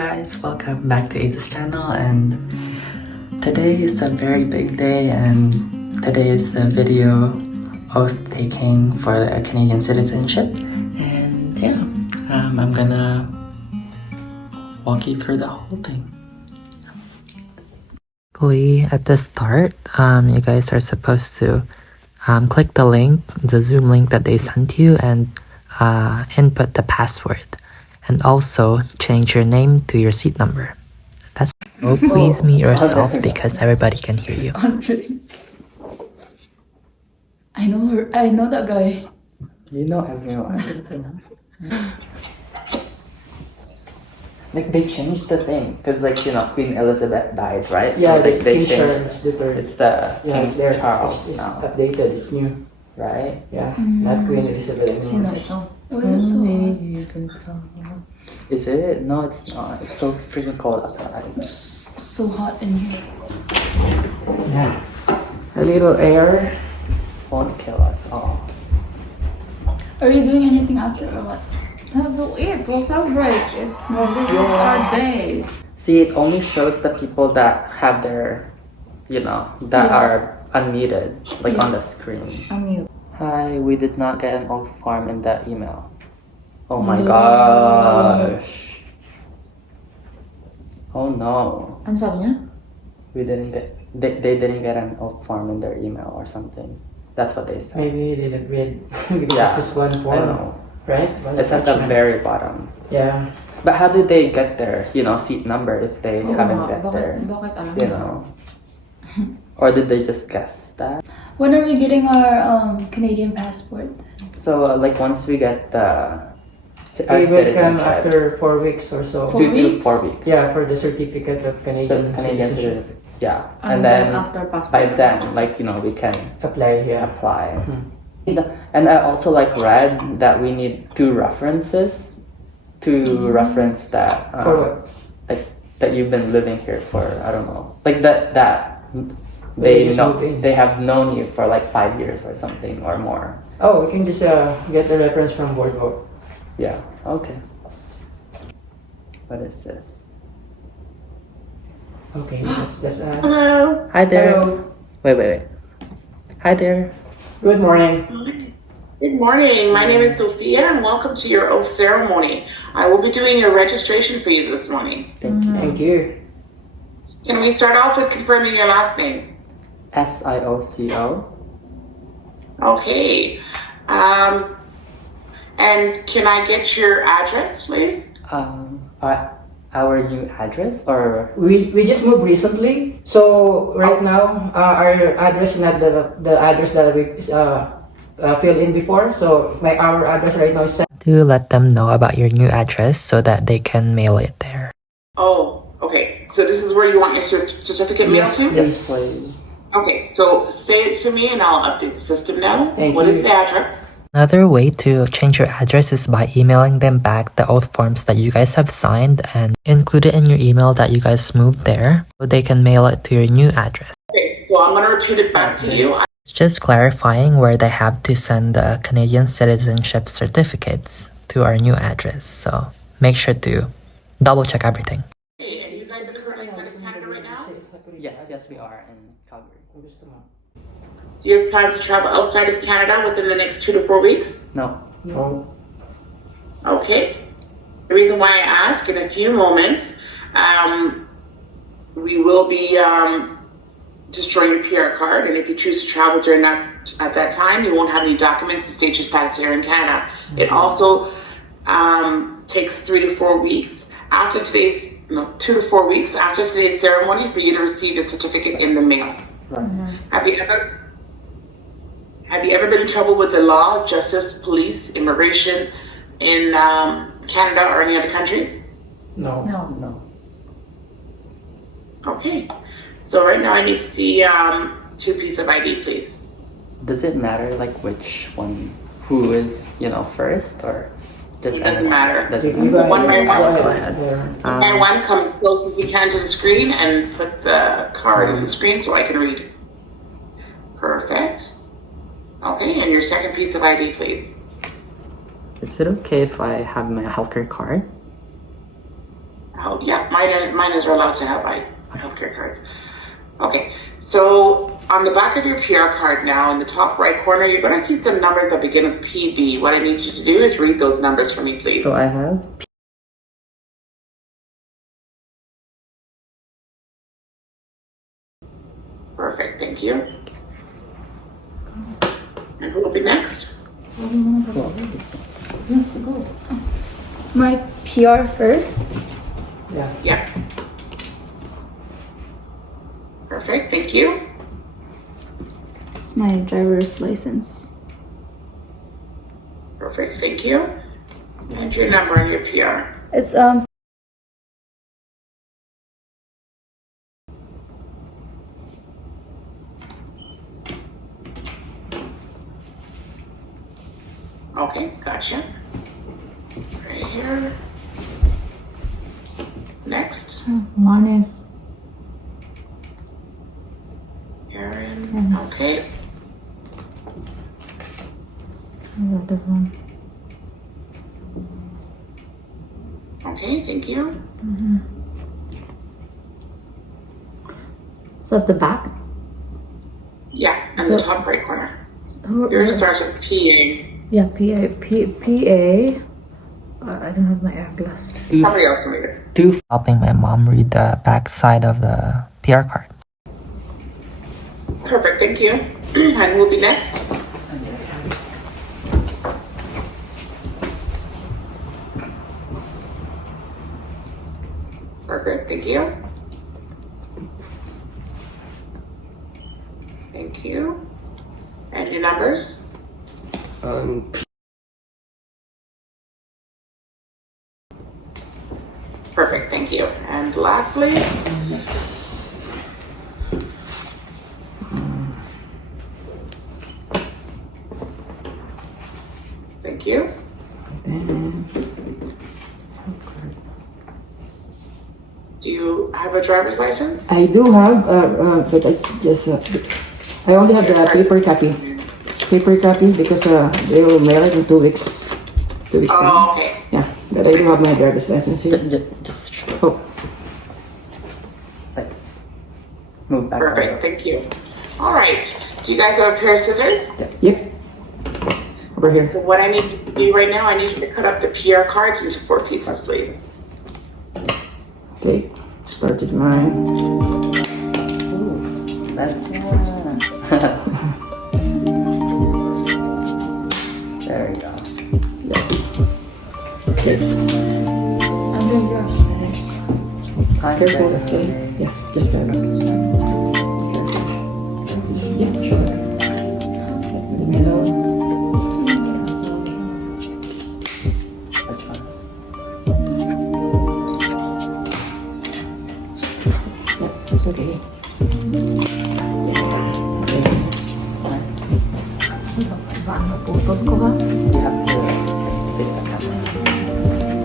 Guys, welcome back to ACES channel, and today is a very big day, and today is the video oath taking for the Canadian citizenship. And yeah, I'm gonna walk you through the whole thing. At the start, you guys are supposed to click the link, the Zoom link that they sent you, and input the password. And also change your name to your seat number. That's please mute yourself because everybody can hear you. I know her. I know that guy. You know everyone. Like they changed the thing because Queen Elizabeth died, right? Yeah, so they King changed. Charles the Third. It's the King it's there. Charles It's now, updated. It's new. right? Yeah, not Queen Elizabeth anymore. Why is it so hot? Is it? No, it's not. It's so freaking cold outside. So hot in here. Yeah, a little air. Won't kill us all. Are you doing anything after or what? We'll celebrate. It's our day. See, it only shows the people that have their, that are unmuted, on the screen. Unmute. Hi, we did not get an oath form in that email. Oh my gosh. Oh no. Ano sabi niya? We didn't get, they didn't get an oath form in their email or something. That's what they said. Maybe they didn't read because Yeah, it's just one I form, know. right? One It's at the attachment. very bottom. Yeah. But how did they get their, seat number if they haven't get there? Bakit alam You know? Or did they just guess that? When are we getting our Canadian passport? So once we get the It will come citizenship, after 4 weeks or so. 4 2 to weeks? 4 weeks. Yeah, for the certificate of Canadian Canadian citizenship. citizenship. Yeah. And And then after passport. by then, we can Apply, yeah. apply. And I also read that we need 2 references to reference that For what? that you've been living here for, I don't know, that They they just know moved in. they have known you for 5 years or something or more. Oh, we can just get the reference from Boardwalk. Yeah. Okay. What is this? Okay, that's Hello. Hi there. Hello. Wait. Hi there. Good morning. Good morning. My name is Sophia and welcome to your oath ceremony. I will be doing your registration for you this morning. Thank you. Thank you. Can we start off with confirming your last name? SIOCO. Okay. And can I get your address, please? Our new address or We just moved recently, so right now our address is not the address that we filled in before. So our address right now is to let them know about your new address so that they can mail it there. Oh, okay. So this is where you want your certificate mailed to? Yes, please. Okay, so say it to me and I'll update the system now. Thank What you. is the address? Another way to change your address is by emailing them back the oath forms that you guys have signed and include it in your email that you guys moved there so they can mail it to your new address. Okay, so I'm going to repeat it back to you. It's just clarifying where they have to send the Canadian citizenship certificates to our new address. So make sure to double check everything. Okay, and you guys are currently inside of Canada right now? Yes, we are in Calgary. Do you have plans to travel outside of Canada within the next 2 to 4 weeks? No. no. Okay. The reason why I ask, in a few moments, we will be destroying your PR card, and if you choose to travel during at that time, you won't have any documents to state your status here in Canada. It also takes 3 to 4 weeks after 2 to 4 weeks after today's ceremony for you to receive a certificate in the mail. Right. Have you ever been in trouble with the law, justice, police, immigration in Canada or any other countries? No. No. Okay. So right now I need to see 2 pieces of ID, please. Does it matter which one, who is first or just It doesn't anyone? matter. Doesn't You matter. One by one. Go ahead. One by one, come as close as you can to the screen and put the card in the screen so I can read. Perfect. Okay, and your second piece of ID, please. Is it okay if I have my healthcare card? Oh, yeah, minors are allowed to have healthcare cards. Okay, so on the back of your PR card now, in the top right corner, you're going to see some numbers that begin with PB. What I need you to do is read those numbers for me, please. So I have Perfect, thank you. And who will be next? My PR first. Yeah. Perfect, thank you. It's my driver's license. Perfect, thank you. And your number on your PR. It's Okay, gotcha. Right here. Next, One is Aaron. Okay, the other one. okay, thank you. So at the back? Yeah, and the top right corner. Who- Yours starts with PA. Yeah, PA. I don't have my eyeglass. Somebody else can read it. Helping my mom read the back side of the PR card. Perfect, thank you. And who will be next? Perfect, thank you. Thank you. And your numbers? Perfect, thank you. And lastly, thank you. Do you have a driver's license? I do have, but I just, I only have the paper copy. Paper copy because they will mail it in 2 weeks. 2 weeks time. Oh, okay. Yeah, but I do have my driver's license here. Just Oh, move back. Perfect, thank you. All right, do you guys have a pair of scissors? yep. Over here. So what I need you to do right now, I need you to cut up the PR cards into 4 pieces, please. Okay, started mine. There we go. Okay, I'm doing yours. careful this way. Yeah, just kind of. Yeah, sure. The middle. Which one? Yeah, it's okay. Naputol ko ha? You have to face the camera.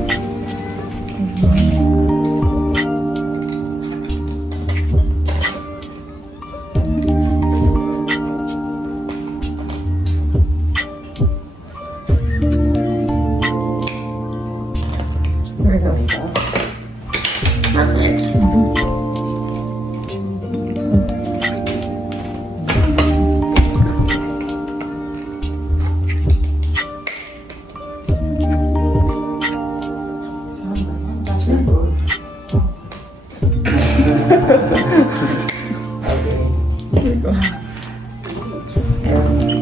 There we go. Perfect.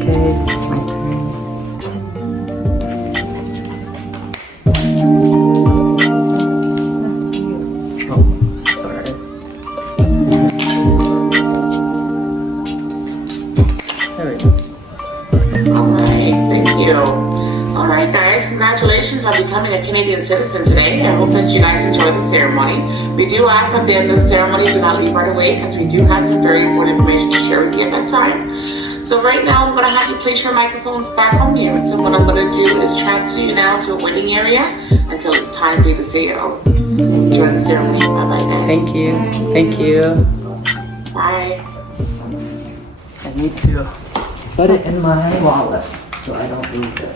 Okay, my turn. Oh, sorry. There we go. All right, thank you. All right, guys, congratulations on becoming a Canadian citizen today. I hope that you guys enjoy the ceremony. We do ask at the end of the ceremony, do not leave right away because we do have some very important information to share with you at that time. So right now, I'm going to have you place your microphones back on mute. So what I'm going to do is transfer you now to a waiting area until it's time for you to say, oh, enjoy the ceremony. Bye-bye, guys. Thank you. Thank you. Bye. I need to put it in my wallet so I don't lose it.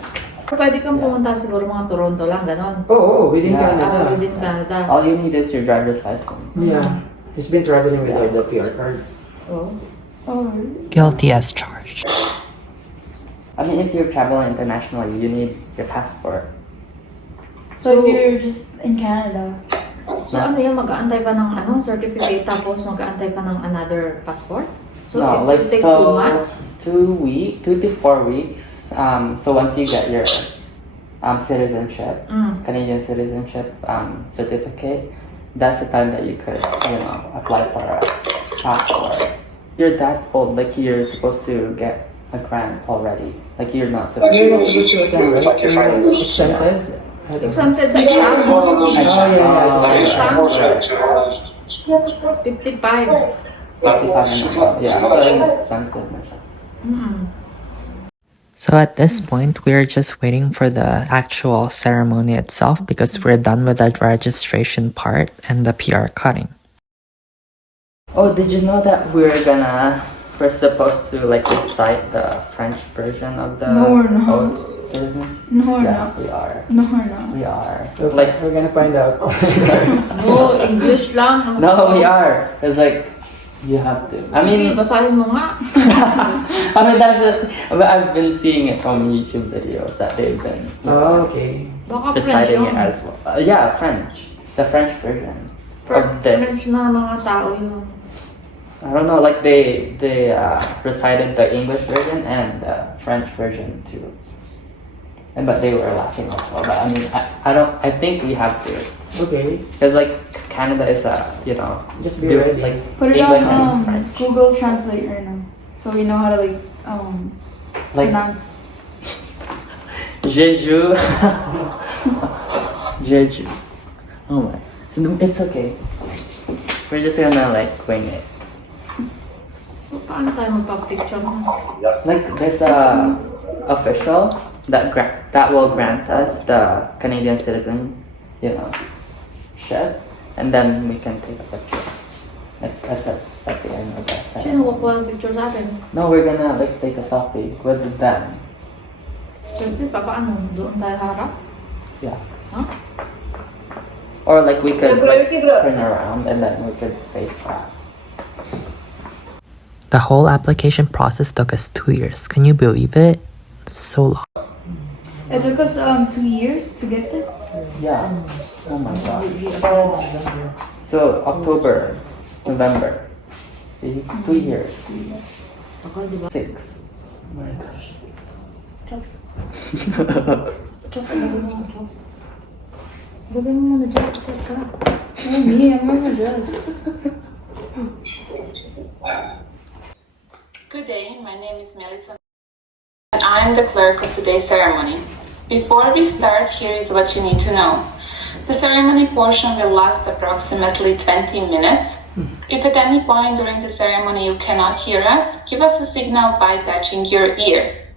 Pwede kang pumunta siguro mga Toronto lang, ganon. Oh, within Yeah. Canada. Within Canada. All you need is your driver's license. Yeah. He's been traveling without the PR card. Oh. Oh, Guilty as charged. I mean, if you're traveling internationally, you need your passport. so if you're just in Canada, So ano yun, mag-aantay pa ng certificate tapos mag-aantay pa ng another passport? So No, it like will take so 2 months? 2 to 4 weeks. So once you get your citizenship, Canadian citizenship certificate, that's the time that you could, apply for a passport. You're that old, like you're supposed to get a grant already. Like you're not supposed You're not to. supposed to attend, right? You're exempted. Exempted sa exam. Oh, yeah. Exam, 55. 55 minutes. Yeah, so exempted na siya. So at this point, we're just waiting for the actual ceremony itself because we're done with the registration part and the PR cutting. Oh, did you know that we're supposed to like recite the French version of the No, we're not. oath citizen? no, we're Yeah, not. we are. No, we're not. We are. Like, we're gonna find out. No, English lang. No, we are. It's like you have to. I Sige, mean, basahin mo nga. I mean that's it. But I've been seeing it from YouTube videos that they've been Oh, okay. Baka French reciting yun. it as well. Yeah, French. The French version of this. French na mga tao yun. I don't know. Like they recited the English version and the French version too. But they were laughing also. But I mean, I think we have to. Okay. Because like Canada is Just be ready. like Put it English on and French. Google Translate right now, so we know how to Like pronounce. Jeju. Jeju. Oh my. It's okay. We're just gonna like wing it. So, paano tayo magpa-picture mo? Like there's a official that will grant us the Canadian citizen, ship, and then we can take a picture. Like that's at the end of the Sino ceremony. kukuha ng picture sa atin? No, we're gonna like take a selfie with them. Siyempre, paano? Doon tayo harap? Yeah. Huh? Or like we could like, turn around and then we could face that. The whole application process took us 2 years. Can you believe it? So long. It took us 2 years to get this. Yeah. Oh my god. So October, November. See, 2 years. Ako, di ba? 6. Oh my gosh. Chok, lagay mo. Chok. Lagay mo muna dyan. Chok ka. Oh me, I'm wearing a dress. Good day, my name is Melita and I'm the clerk of today's ceremony. Before we start, here is what you need to know. The ceremony portion will last approximately 20 minutes. If at any point during the ceremony you cannot hear us, give us a signal by touching your ear.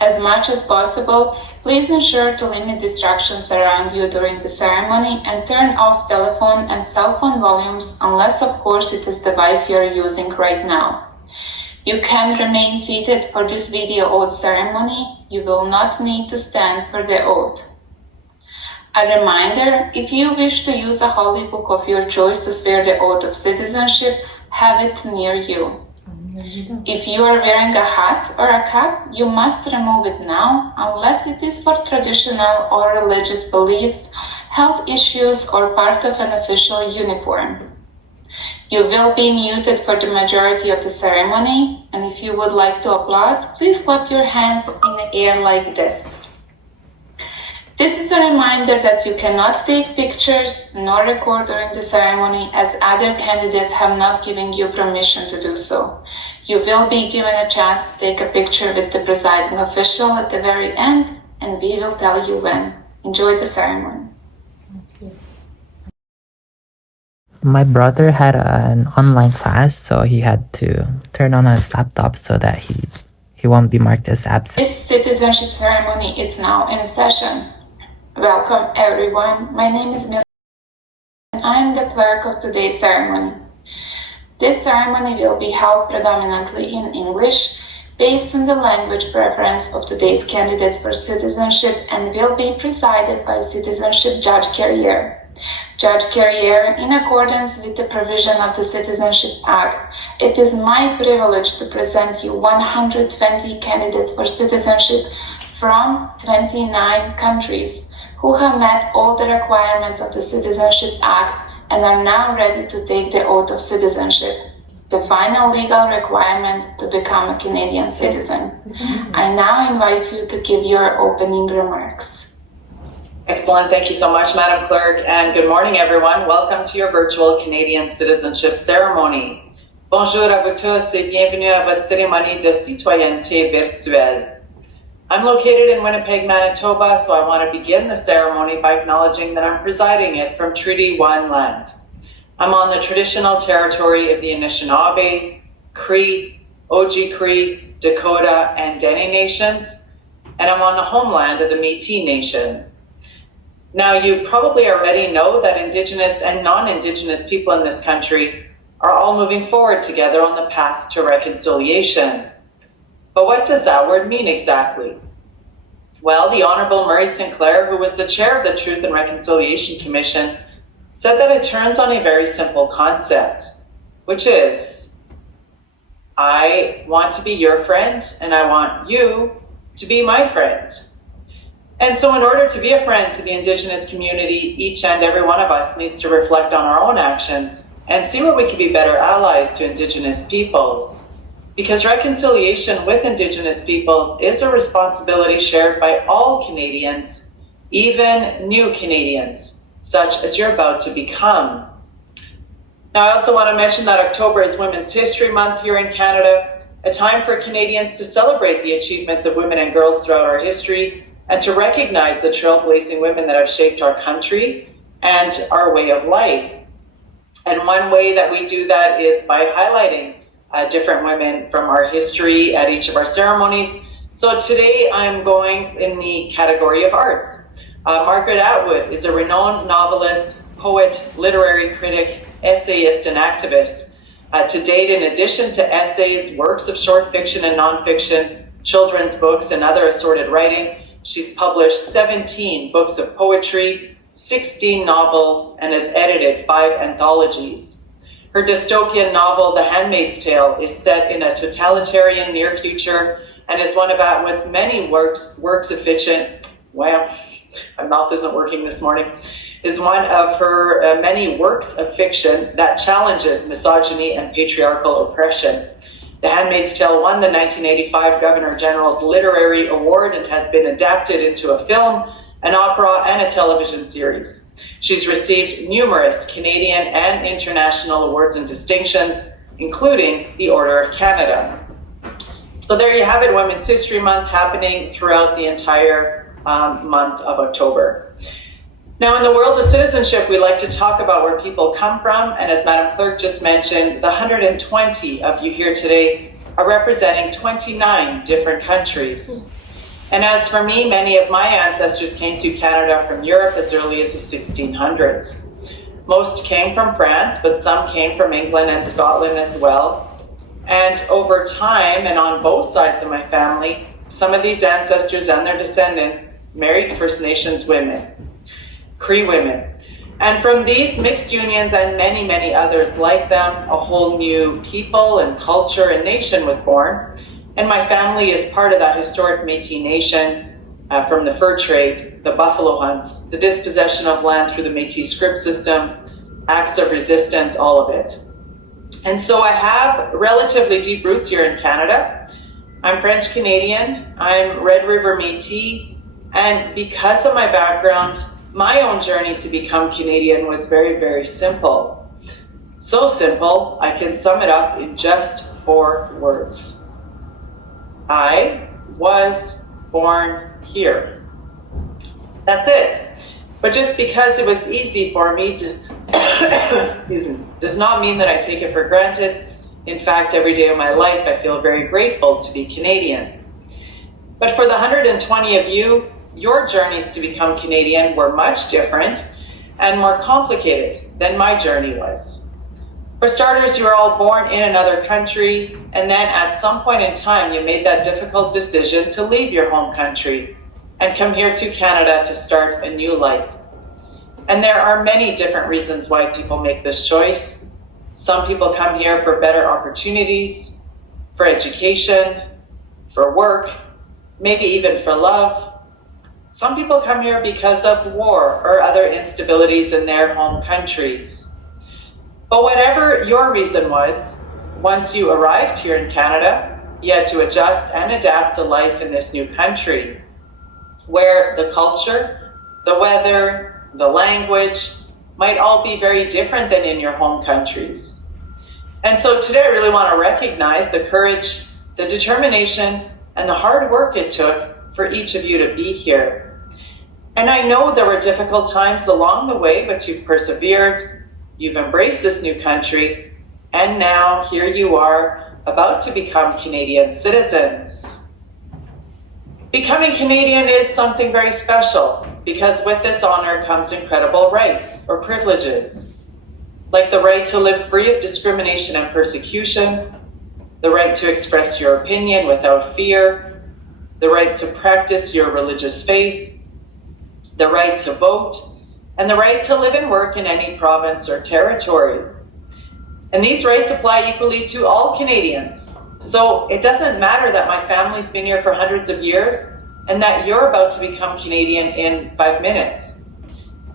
As much as possible, please ensure to limit distractions around you during the ceremony and turn off telephone and cell phone volumes unless of course it is the device you are using right now. You can remain seated for this video oath ceremony. You will not need to stand for the oath. A reminder, if you wish to use a holy book of your choice to swear the oath of citizenship, have it near you. If you are wearing a hat or a cap, you must remove it now, unless it is for traditional or religious beliefs, health issues, or part of an official uniform. You will be muted for the majority of the ceremony, and if you would like to applaud, please clap your hands in the air like this. This is a reminder that you cannot take pictures nor record during the ceremony, as other candidates have not given you permission to do so. You will be given a chance to take a picture with the presiding official at the very end, and we will tell you when. Enjoy the ceremony. My brother had an online class, so he had to turn on his laptop so that he won't be marked as absent. This citizenship ceremony is now in session. Welcome everyone. My name is Mil and I am the clerk of today's ceremony. This ceremony will be held predominantly in English. based on the language preference of today's candidates for citizenship and will be presided by Citizenship Judge Carrier. Judge Carrier, in accordance with the provision of the Citizenship Act, it is my privilege to present you 120 candidates for citizenship from 29 countries who have met all the requirements of the Citizenship Act and are now ready to take the oath of citizenship, the final legal requirement to become a Canadian citizen. I now invite you to give your opening remarks. Excellent. Thank you so much, Madam Clerk, and good morning, everyone. Welcome to your virtual Canadian citizenship ceremony. Bonjour à vous tous et bienvenue à votre cérémonie de citoyenneté virtuelle. I'm located in Winnipeg, Manitoba, so I want to begin the ceremony by acknowledging that I'm presiding it from Treaty 1 land. I'm on the traditional territory of the Anishinaabe, Cree, Oji-Cree, Dakota, and Dene nations, and I'm on the homeland of the Métis Nation. Now, you probably already know that Indigenous and non-Indigenous people in this country are all moving forward together on the path to reconciliation. But what does that word mean exactly? Well, the Honourable Murray Sinclair, who was the chair of the Truth and Reconciliation Commission, said that it turns on a very simple concept, which is, I want to be your friend and I want you to be my friend. And so in order to be a friend to the Indigenous community, each and every one of us needs to reflect on our own actions and see where we can be better allies to Indigenous peoples. Because reconciliation with Indigenous peoples is a responsibility shared by all Canadians, even new Canadians, such as you're about to become. Now, I also want to mention that October is Women's History Month here in Canada, a time for Canadians to celebrate the achievements of women and girls throughout our history and to recognize the trailblazing women that have shaped our country and our way of life. And one way that we do that is by highlighting different women from our history at each of our ceremonies. So today I'm going in the category of arts. Margaret Atwood is a renowned novelist, poet, literary critic, essayist, and activist. To date, in addition to essays, works of short fiction and nonfiction, children's books, and other assorted writing, she's published 17 books of poetry, 16 novels, and has edited 5 anthologies. Her dystopian novel, The Handmaid's Tale, is set in a totalitarian near future and is one of Atwood's many works of fiction. Wow, my mouth isn't working this morning. Is one of her many works of fiction that challenges misogyny and patriarchal oppression. The Handmaid's Tale won the 1985 Governor General's Literary Award and has been adapted into a film, an opera, and a television series. She's received numerous Canadian and international awards and distinctions, including the Order of Canada. So there you have it, Women's History Month happening throughout the entire month of October. Now, in the world of citizenship, we like to talk about where people come from, and as Madam Clerk just mentioned, the 120 of you here today are representing 29 different countries. And as for me, many of my ancestors came to Canada from Europe as early as the 1600s. Most came from France, but some came from England and Scotland as well. And over time, and on both sides of my family, some of these ancestors and their descendants married First Nations women. Cree women. And from these mixed unions and many, many others like them, a whole new people and culture and nation was born. And my family is part of that historic Métis Nation, from the fur trade, the buffalo hunts, the dispossession of land through the Métis script system, acts of resistance, all of it. And so I have relatively deep roots here in Canada. I'm French Canadian, I'm Red River Métis, and because of my background, my own journey to become Canadian was very, very simple. So simple, I can sum it up in just 4 words. I was born here. That's it. But just because it was easy for me to, excuse me, does not mean that I take it for granted. In fact, every day of my life, I feel very grateful to be Canadian. But for the 120 of you, your journeys to become Canadian were much different and more complicated than my journey was. For starters, you were all born in another country, and then at some point in time, you made that difficult decision to leave your home country and come here to Canada to start a new life. And there are many different reasons why people make this choice. Some people come here for better opportunities, for education, for work, maybe even for love. Some people come here because of war or other instabilities in their home countries. But whatever your reason was, once you arrived here in Canada, you had to adjust and adapt to life in this new country, where the culture, the weather, the language might all be very different than in your home countries. And so today I really want to recognize the courage, the determination, and the hard work it took for each of you to be here. And I know there were difficult times along the way, but you've persevered, you've embraced this new country, and now here you are about to become Canadian citizens. Becoming Canadian is something very special because with this honor comes incredible rights or privileges, like the right to live free of discrimination and persecution, the right to express your opinion without fear, the right to practice your religious faith, the right to vote, and the right to live and work in any province or territory. And these rights apply equally to all Canadians. So it doesn't matter that my family's been here for hundreds of years and that you're about to become Canadian in 5 minutes.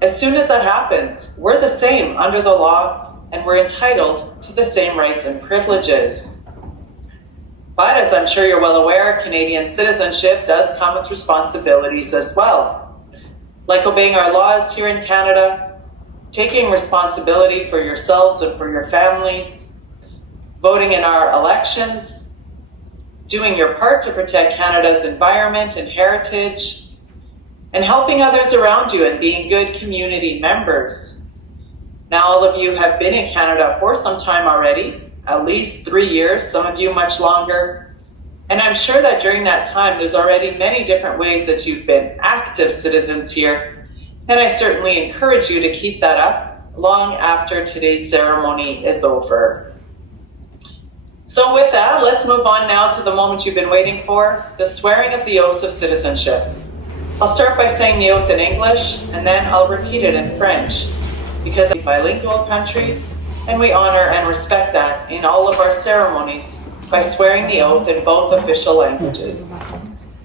As soon as that happens, we're the same under the law and we're entitled to the same rights and privileges. But as I'm sure you're well aware, Canadian citizenship does come with responsibilities as well, like obeying our laws here in Canada, taking responsibility for yourselves and for your families, voting in our elections, doing your part to protect Canada's environment and heritage, and helping others around you and being good community members. Now all of you have been in Canada for some time already, at least 3 years, some of you much longer. And I'm sure that during that time, there's already many different ways that you've been active citizens here. And I certainly encourage you to keep that up long after today's ceremony is over. So with that, let's move on now to the moment you've been waiting for, the swearing of the oaths of citizenship. I'll start by saying the oath in English, and then I'll repeat it in French, because it's a bilingual country, and we honor and respect that in all of our ceremonies by swearing the oath in both official languages.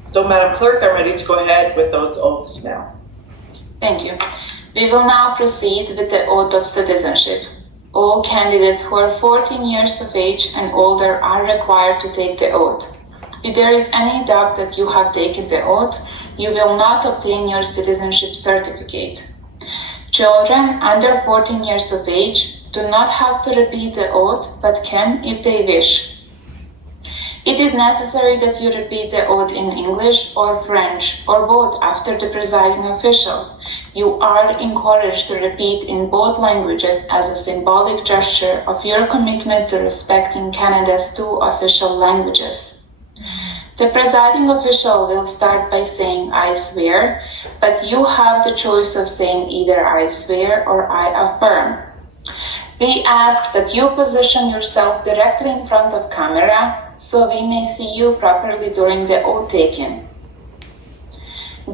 So Madam Clerk, I'm ready to go ahead with those oaths now. Thank you. We will now proceed with the oath of citizenship. All candidates who are 14 years of age and older are required to take the oath. If there is any doubt that you have taken the oath, you will not obtain your citizenship certificate. Children under 14 years of age do not have to repeat the oath, but can if they wish. It is necessary that you repeat the oath in English or French or both after the presiding official. You are encouraged to repeat in both languages as a symbolic gesture of your commitment to respecting Canada's 2 official languages. The presiding official will start by saying "I swear," but you have the choice of saying either "I swear" or "I affirm." We ask that you position yourself directly in front of camera so we may see you properly during the oath taking.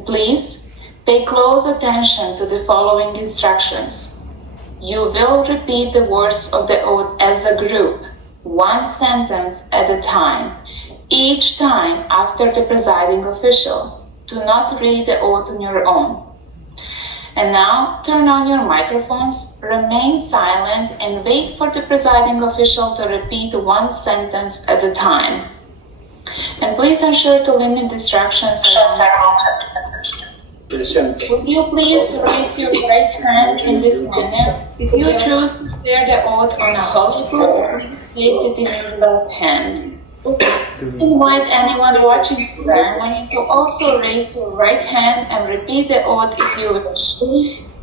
Please pay close attention to the following instructions. You will repeat the words of the oath as a group, 1 sentence at a time, each time after the presiding official. Do not read the oath on your own. And now, turn on your microphones, remain silent, and wait for the presiding official to repeat 1 sentence at a time. And please ensure to limit distractions. Would you please raise your right hand in this manner? If you choose to swear the oath on a holy book, please place it in your left hand. Invite anyone watching the ceremony to also raise your right hand and repeat the oath if you wish.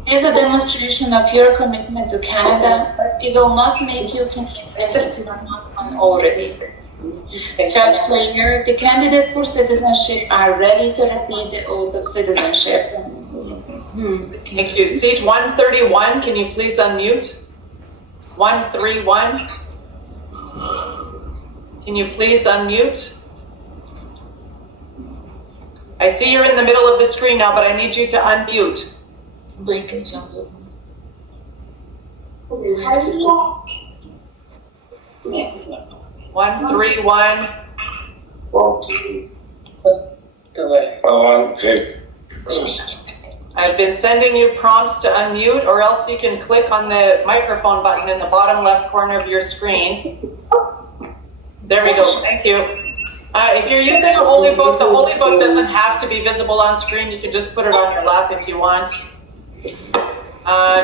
It is a demonstration of your commitment to Canada, but it will not make you Canadian if you are not one already. Judge Clayer, the candidates for citizenship are ready to repeat the oath of citizenship. Thank you. Seat 131, can you please unmute? 131. Can you please unmute? I see you're in the middle of the screen now, but I need you to unmute. 131. I've been sending you prompts to unmute, or else you can click on the microphone button in the bottom left corner of your screen. There we go. Thank you. If you're using a Holy Book, the Holy Book doesn't have to be visible on screen. You can just put it on your lap if you want.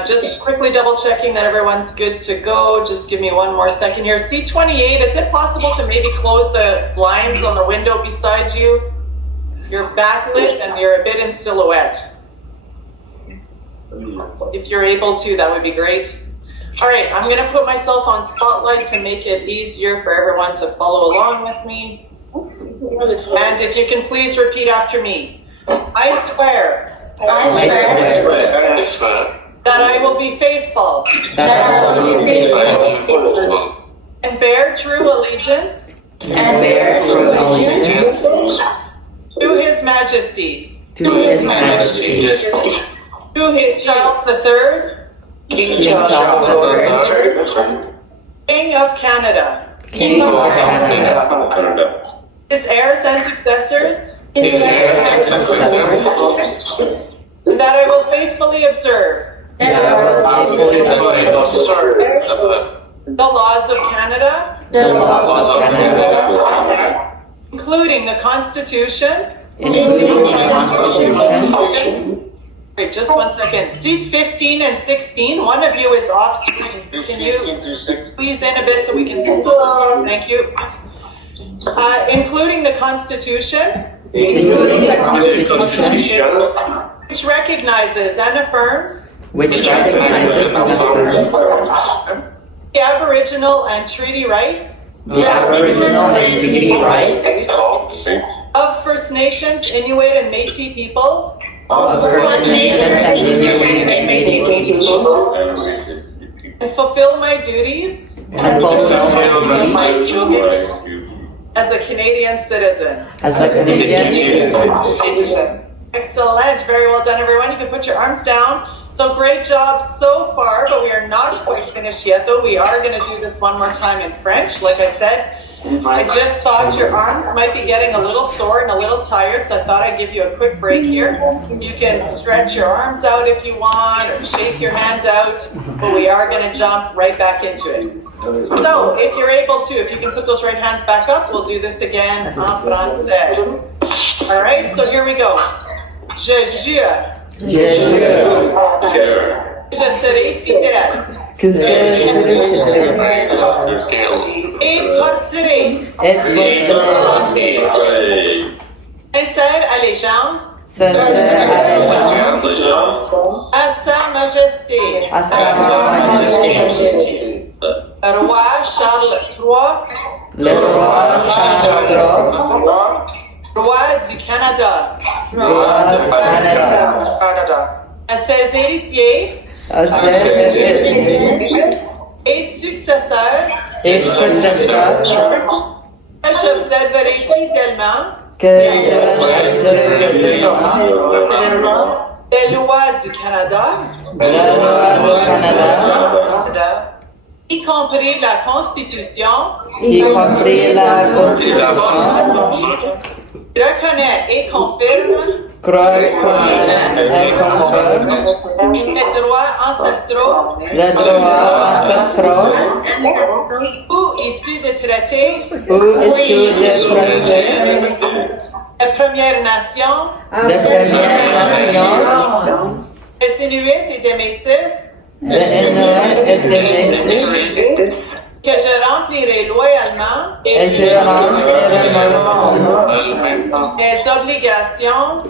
Just quickly double checking that everyone's good to go. Just give me one more second here. C28, is it possible to maybe close the blinds on the window beside you? You're backlit and you're a bit in silhouette. If you're able to, that would be great. All right, I'm going to put myself on spotlight to make it easier for everyone to follow along with me. And if you can please repeat after me. I swear. I swear. That I will be faithful. And bear true allegiance. To His Majesty. To His Charles III. King of Canada. His heirs and successors. And that I will faithfully observe. The laws of Canada. Including the Constitution. Wait, just one second. Seat 15 and 16, one of you is off screen. Can you please in a bit so we can... Thank you. Including the Constitution. Which recognizes and affirms. The Aboriginal and treaty rights. Of First Nations, Inuit and Métis peoples. And fulfill my duties. As a Canadian citizen. Excellent. Very well done, everyone. You can put your arms down. So great job so far, but we are not quite finished yet, though. We are going to do this one more time in French. Like I said, I just thought your arms might be getting a little sore and a little tired, so I thought I'd give you a quick break here. You can stretch your arms out if you want, or shake your hands out, but we are going to jump right back into it. So, if you're able to, if you can put those right hands back up, we'll do this again en français. All right, so here we go. Je jure. Je serai fidèle. Et porterai. Sincère allégeance. À Sa Majesté. Roi Charles III. Roi du Canada. À ses héritiers. Et successeurs. Que j'observerai fidèlement. Les lois du Canada. Y compris la Constitution. Reconnais et confirme. Les droits ancestraux. Ou issus des traités. Les Premières Nations. Les Inuits et des Métis. Que je remplirai loyalement. Mes obligations.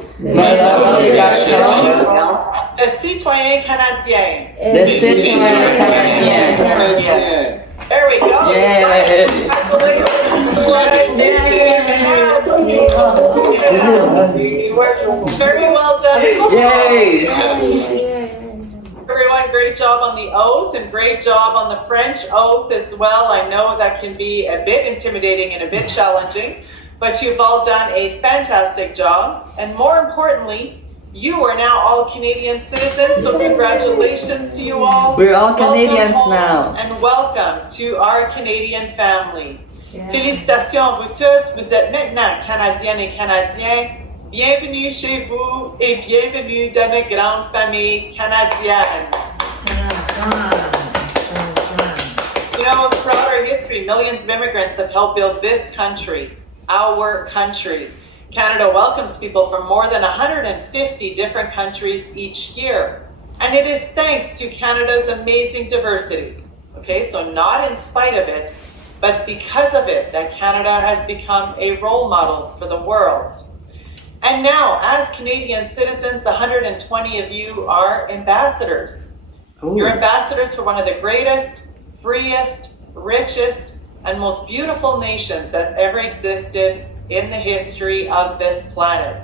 De citoyen canadien. There we go. Very well done. Everyone. everyone. Great job on the oath and great job on the French oath as well. I know that can be a bit intimidating and a bit challenging, but you've all done a fantastic job. And more importantly, you are now all Canadian citizens, so congratulations to you all. We're all Welcome Canadians home now. And welcome to our Canadian family. Félicitations à vous tous, vous êtes maintenant Canadiennes et Canadiens. Bienvenue chez vous et bienvenue dans la grande famille canadienne. You know, throughout our history, millions of immigrants have helped build this country, our country. Canada welcomes people from more than 150 different countries each year. And it is thanks to Canada's amazing diversity. Okay, so not in spite of it, but because of it, that Canada has become a role model for the world. And now, as Canadian citizens, 120 of you are ambassadors. Ooh. You're ambassadors for one of the greatest, freest, richest, and most beautiful nations that's ever existed in the history of this planet.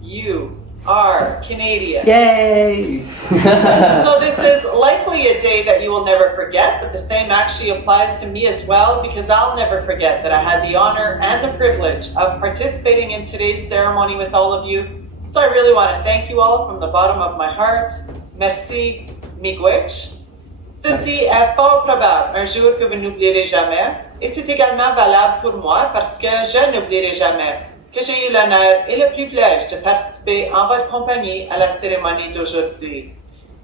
You are Canadian. Yay! So this is likely a day that you will never forget, but the same actually applies to me as well, because I'll never forget that I had the honor and the privilege of participating in today's ceremony with all of you. So I really want to thank you all from the bottom of my heart. Merci, miigwech. Ceci est fort probable un jour que vous n'oublierez jamais, et c'est également valable pour moi parce que je n'oublierai jamais que j'ai eu l'honneur et le privilège de participer en votre compagnie à la cérémonie d'aujourd'hui.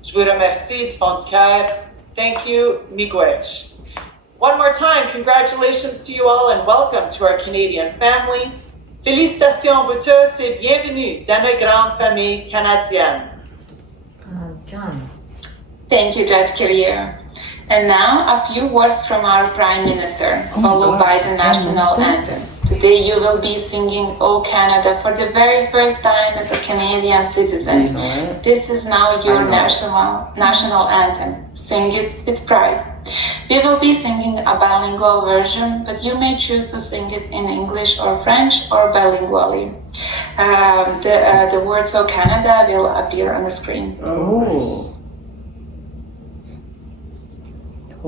Je vous remercie du fond du cœur. Thank you, miigwech. One more time, congratulations to you all and welcome to our Canadian family. Félicitations à vous tous et bienvenue dans la grande famille canadienne. John. Thank you, Judge Carrier. And now a few words from our Prime Minister, followed by the national anthem. Today you will be singing "O Canada" for the very first time as a Canadian citizen. This is now your national anthem. Sing it with pride. We will be singing a bilingual version, but you may choose to sing it in English or French or bilingually. The words "O Canada" will appear on the screen. Oh.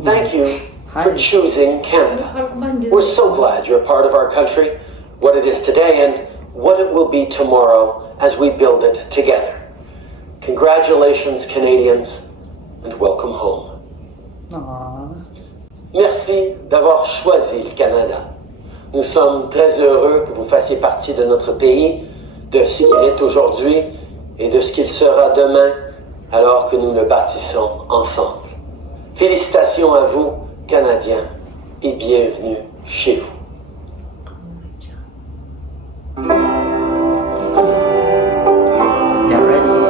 Thank you for choosing Canada. We're so glad you're a part of our country, what it is today and what it will be tomorrow as we build it together. Congratulations, Canadians, and welcome home. Aww. Merci d'avoir choisi le Canada. Nous sommes très heureux que vous fassiez partie de notre pays, de ce qu'il est aujourd'hui et de ce qu'il sera demain, alors que nous le bâtissons ensemble. Félicitations à vous, Canadiens, et bienvenue chez vous. Get ready.